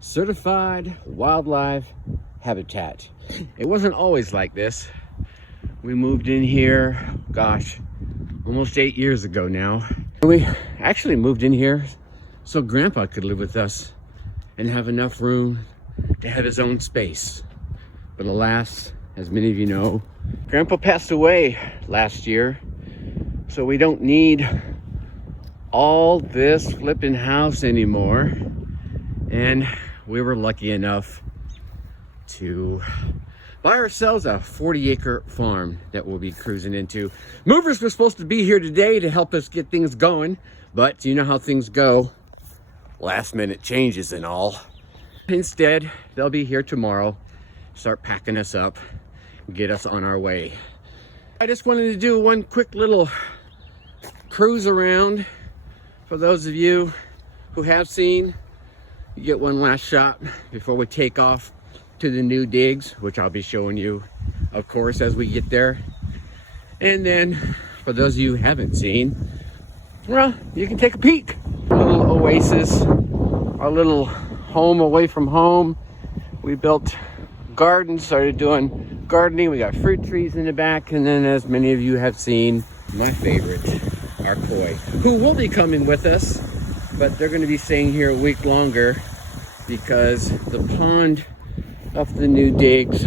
certified wildlife habitat. It wasn't always like this. We moved in here, gosh, almost 8 years ago now. We actually moved in here so Grandpa could live with us and have enough room to have his own space. But alas, as many of you know, Grandpa passed away last year, so we don't need all this flipping house anymore. And we were lucky enough to buy ourselves a 40-acre farm that we'll be cruising into. Movers were supposed to be here today to help us get things going, but you know how things go. Last minute changes and all. Instead, they'll be here tomorrow, start packing us up, get us on our way. I just wanted to do one quick little cruise around for those of you who have seen. You get one last shot before we take off to the new digs, which I'll be showing you, of course, as we get there. And then for those of you who haven't seen, well, you can take a peek. A little oasis, our little home away from home. We built gardens, started doing gardening. We got fruit trees in the back, and then, as many of you have seen, my favorite, our koi, who will be coming with us, but they're going to be staying here a week longer because the pond of the new digs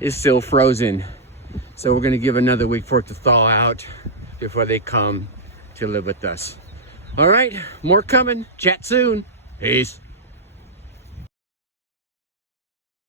is still frozen. So we're going to give another week for it to thaw out before they come to live with us. All right, more coming. Chat soon. Peace.